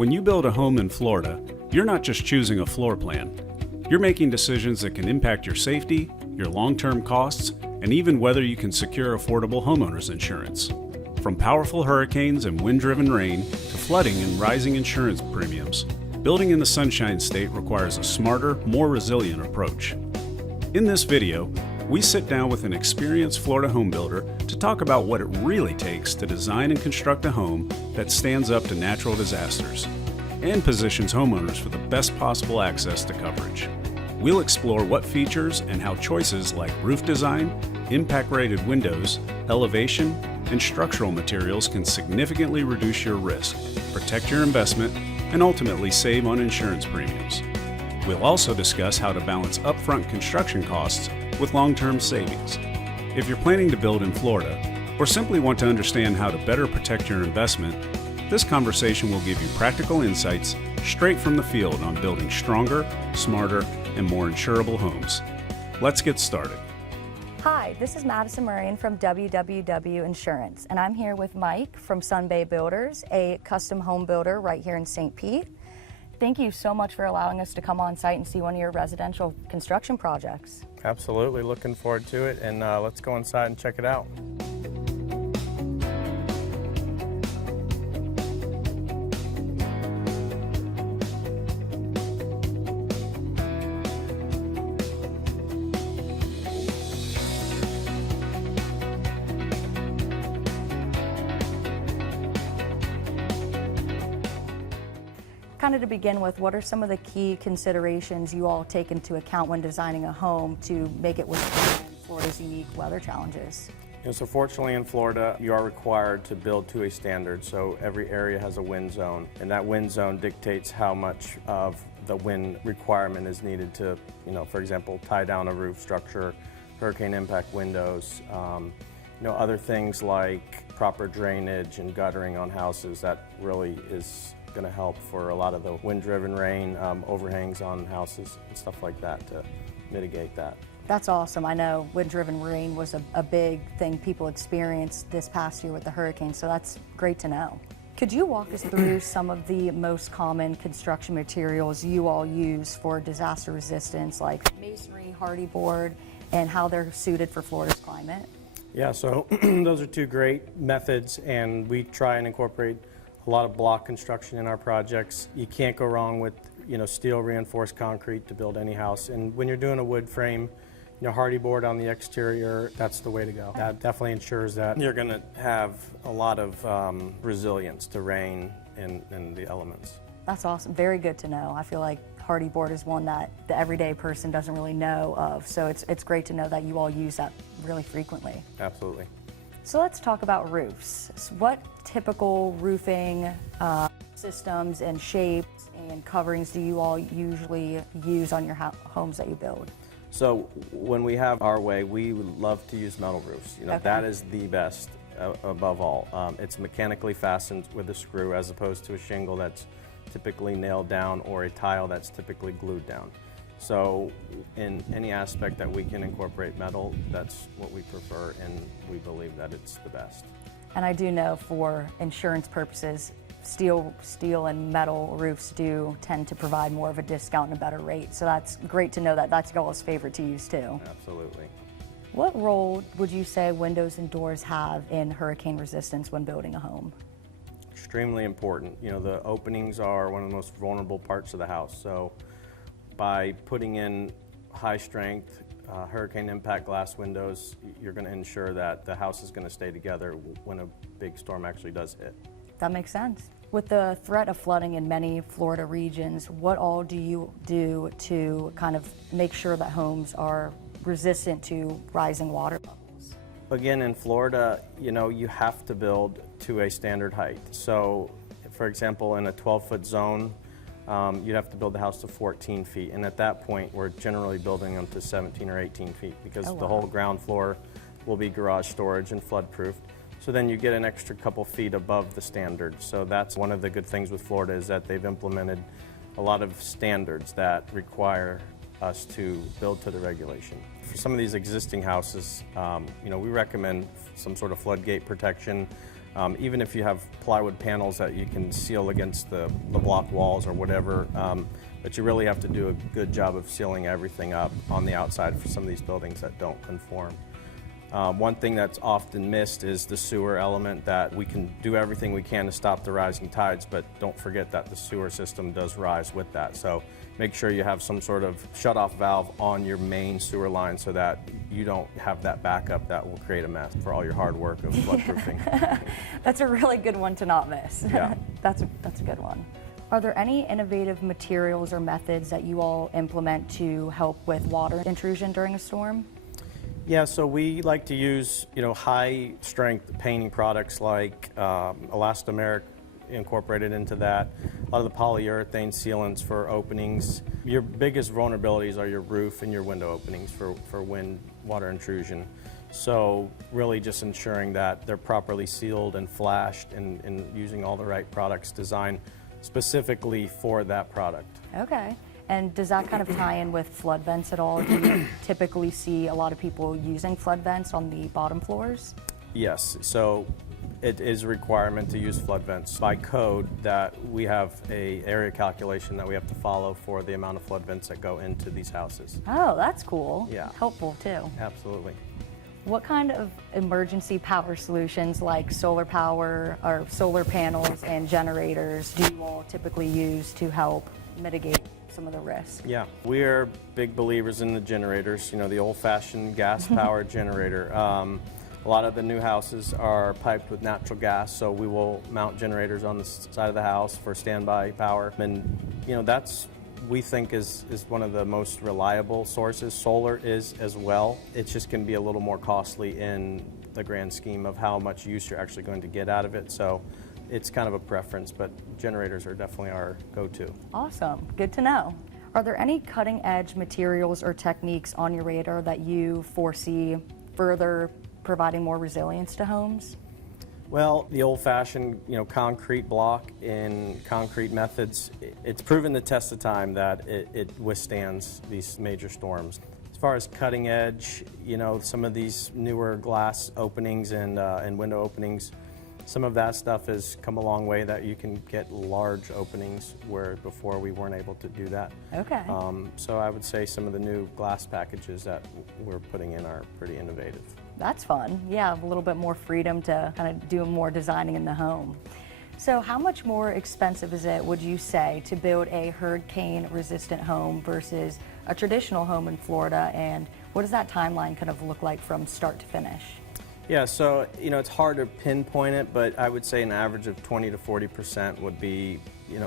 When you build a home in Florida, you're not just choosing a floor plan. You're making decisions that can impact your safety, your long-term costs, and even whether you can secure affordable homeowners insurance. From powerful hurricanes and wind-driven rain to flooding and rising insurance premiums, building in the Sunshine State requires a smarter, more resilient approach. In this video, we sit down with an experienced Florida home builder to talk about what it really takes to design and construct a home that stands up to natural disasters and positions homeowners for the best possible access to coverage. We'll explore what features and how choices like roof design, impact-rated windows, elevation, and structural materials can significantly reduce your risk, protect your investment, and ultimately save on insurance premiums. We'll also discuss how to balance upfront construction costs with long-term savings. If you're planning to build in Florida, or simply want to understand how to better protect your investment, this conversation will give you practical insights straight from the field on building stronger, smarter, and more insurable homes. Let's get started. Hi, this is Madison Murray from WWW Insurance, and I'm here with Mike from Sun Bay Builders, a custom home builder right here in St. Pete. Thank you so much for allowing us to come on site and see one of your residential construction projects. Absolutely, looking forward to it, and let's go inside and check it out. Kind of to begin with, what are some of the key considerations you all take into account when designing a home to make it withstand Florida's unique weather challenges? So fortunately in Florida, you are required to build to a standard, so every area has a wind zone, and that wind zone dictates how much of the wind requirement is needed to, for example, tie down a roof structure, hurricane impact windows, other things like proper drainage and guttering on houses. That really is going to help for a lot of the wind-driven rain, overhangs on houses and stuff like that to mitigate that. That's awesome. I know wind-driven rain was a big thing people experienced this past year with the hurricane, so that's great to know. Could you walk us through some of the most common construction materials you all use for disaster resistance, like masonry, hardy board, and how they're suited for Florida's climate? Yeah, so those are two great methods, and we try and incorporate a lot of block construction in our projects. You can't go wrong with steel reinforced concrete to build any house, and when you're doing a wood frame, hardy board on the exterior, that's the way to go. That definitely ensures that you're going to have a lot of resilience to rain and the elements. That's awesome. Very good to know. I feel like hardy board is one that the everyday person doesn't really know of, so it's great to know that you all use that really frequently. Absolutely. So let's talk about roofs. What typical roofing systems and shapes and coverings do you all usually use on your homes that you build? So when we have our way, we would love to use metal roofs. Okay. That is the best above all. It's mechanically fastened with a screw as opposed to a shingle that's typically nailed down or a tile that's typically glued down. So in any aspect that we can incorporate metal, that's what we prefer, and we believe that it's the best. And I do know for insurance purposes, steel and metal roofs do tend to provide more of a discount and a better rate. So that's great to know that that's y'all's favorite to use too. Absolutely. What role would you say windows and doors have in hurricane resistance when building a home? Extremely important. The openings are one of the most vulnerable parts of the house. So by putting in high strength hurricane impact glass windows, you're going to ensure that the house is going to stay together when a big storm actually does hit. That makes sense. With the threat of flooding in many Florida regions, what all do you do to kind of make sure that homes are resistant to rising water levels? Again, in Florida, you have to build to a standard height. So, for example, in a 12-foot zone, you'd have to build the house to 14 feet. And at that point, we're generally building them to 17 or 18 feet because the whole ground floor will be garage storage and flood-proof. So then you get an extra couple feet above the standard. So that's one of the good things with Florida, is that they've implemented a lot of standards that require us to build to the regulation. For some of these existing houses, we recommend some sort of floodgate protection. Even if you have plywood panels that you can seal against the block walls or whatever, but you really have to do a good job of sealing everything up on the outside for some of these buildings that don't conform. One thing that's often missed is the sewer element, that we can do everything we can to stop the rising tides, but don't forget that the sewer system does rise with that. So make sure you have some sort of shut-off valve on your main sewer line so that you don't have that backup that will create a mess for all your hard work of floodproofing. That's a really good one to not miss. Yeah. That's a good one. Are there any innovative materials or methods that you all implement to help with water intrusion during a storm? Yeah, so we like to use, high strength painting products like elastomeric incorporated into that. A lot of the polyurethane sealants for openings. Your biggest vulnerabilities are your roof and your window openings for wind, water intrusion. So really just ensuring that they're properly sealed and flashed and using all the right products designed specifically for that product. Okay. And does that kind of tie in with flood vents at all? Do you typically see a lot of people using flood vents on the bottom floors? Yes, so it is a requirement to use flood vents. By code, that we have a area calculation that we have to follow for the amount of flood vents that go into these houses. Oh, that's cool. Yeah. Helpful too. Absolutely. What kind of emergency power solutions like solar power or solar panels and generators do you all typically use to help mitigate some of the risk? Yeah, we are big believers in the generators, the old-fashioned gas-powered generator. A lot of the new houses are piped with natural gas, so we will mount generators on the side of the house for standby power. And, that's, we think, is one of the most reliable sources. Solar is as well. It just can be a little more costly in the grand scheme of how much use you're actually going to get out of it. So it's kind of a preference, but generators are definitely our go-to. Awesome. Good to know. Are there any cutting-edge materials or techniques on your radar that you foresee further providing more resilience to homes? Well, the old-fashioned, concrete block in concrete methods, it's proven the test of time that it withstands these major storms. As far as cutting edge, some of these newer glass openings and window openings, some of that stuff has come a long way, that you can get large openings where before we weren't able to do that. Okay. So I would say some of the new glass packages that we're putting in are pretty innovative. That's fun. Yeah, a little bit more freedom to kind of do more designing in the home. So how much more expensive is it, would you say, to build a hurricane-resistant home versus a traditional home in Florida? And what does that timeline kind of look like from start to finish? Yeah, so it's hard to pinpoint it, but I would say an average of 20 to 40% would be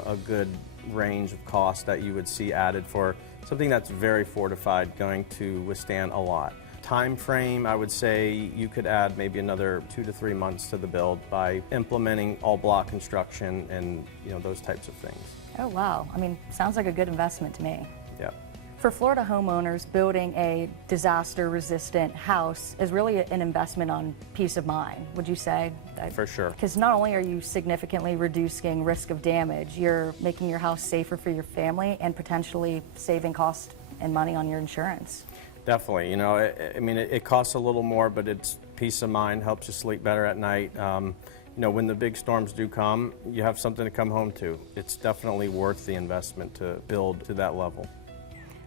a good range of cost that you would see added for something that's very fortified, going to withstand a lot. Time frame, I would say you could add maybe another 2 to 3 months to the build by implementing all block construction and those types of things. Oh wow, I mean, sounds like a good investment to me. Yeah. For Florida homeowners, building a disaster-resistant house is really an investment on peace of mind, would you say? For sure. Because not only are you significantly reducing risk of damage, you're making your house safer for your family and potentially saving cost and money on your insurance. Definitely. It costs a little more, but it's peace of mind, helps you sleep better at night. When the big storms do come, you have something to come home to. It's definitely worth the investment to build to that level.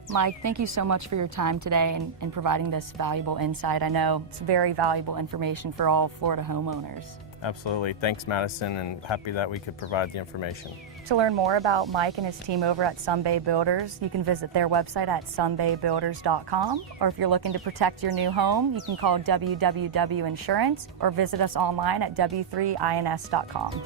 Mike, thank you so much for your time today and providing this valuable insight. I know it's very valuable information for all Florida homeowners. Absolutely. Thanks, Madison, and happy that we could provide the information. To learn more about Mike and his team over at Sunbay Builders, you can visit their website at sunbaybuilders.com. Or if you're looking to protect your new home, you can call WWW Insurance or visit us online at w3ins.com.